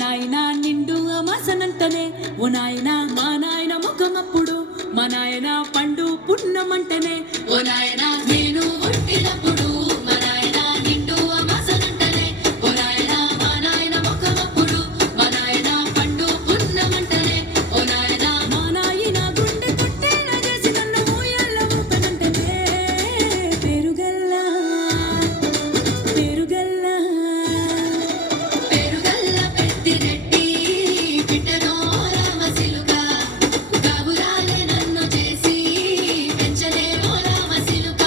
నాయన నిండు అమాసనంటనే ఓ నాయన మా నాయన ముఖమప్పుడు మా నాయన పండు పున్నమంటనే ఓ నాయన నేను పుట్టినప్పుడు మా నాయన నిండు అమాసనంటనే ఓ నాయన మా నాయన ముఖమప్పుడు మా నాయన పండు పున్నమంటనే ఓ నాయన మా నాయన గుండె కొట్టేలా చేసి నన్ను ఊయల్ల ఊపనంటనే పేరుగల్లా పేరుగల్లా పేరుగల్ల పెద్దిరెడ్డి బిడ్డనో రామసిలుక గాబురాలే నన్ను చేసి పెంచలే ఓ రామసిలుక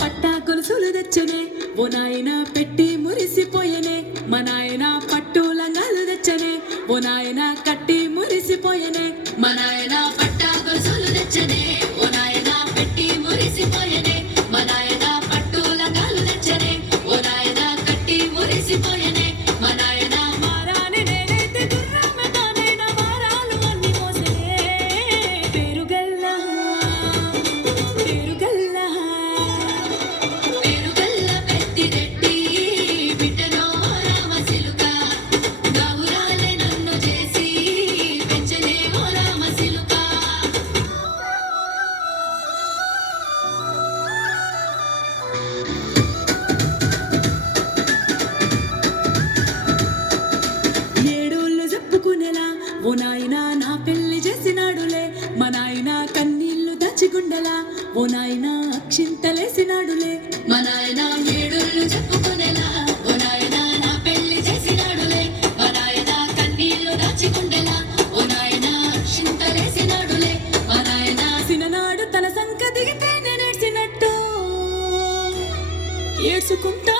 పట్టా గొలుసులు తెచ్చనే ఓ నాయన పెట్టి మురిసిపోయనే మా నాయన పట్టు లంగాలు తెచ్చనే ఓ నాయన కట్టి మురిసిపోయనే మా నాయన పట్టా గొలుసులు తెచ్చనే ఓ నాయన పెట్టి మురిసిపోయనే మా నాయన పట్టు లంగాలు తెచ్చనే ఓ నాయన కట్టి మురిసిపోయనే మా నాయన మారాని నేనైతే దుర్రామతానైన మారాలు అన్ని మోసనే పేరుగల్లా పేరుగల్లా పేరుగల్ల పెద్దిరెడ్డి బిడ్డనో రామసిలుక గాబురాలే నన్ను చేసి పెంచలే ఓ రామసిలుక ఏడోళ్ళు చెప్పుకునేలా ఓ నాయన నా పెళ్లి చేసినాడులే మా నాయన కన్నీళ్లు దాచిగుండెలా ఓ నాయన అక్షింతలేసినాడులే మా నాయన ఏడోళ్ళు చెప్పుకునేలా ఓ నాయన నా పెళ్లి చేసినాడులే మా నాయన కన్నీళ్లు దాచిగుండెలా ఓ నాయన అక్షింతలేసినాడులే మా నాయన సిననాడు తన సంక దిగితే నేనేడ్చినట్టు ఏడ్చుకుంటా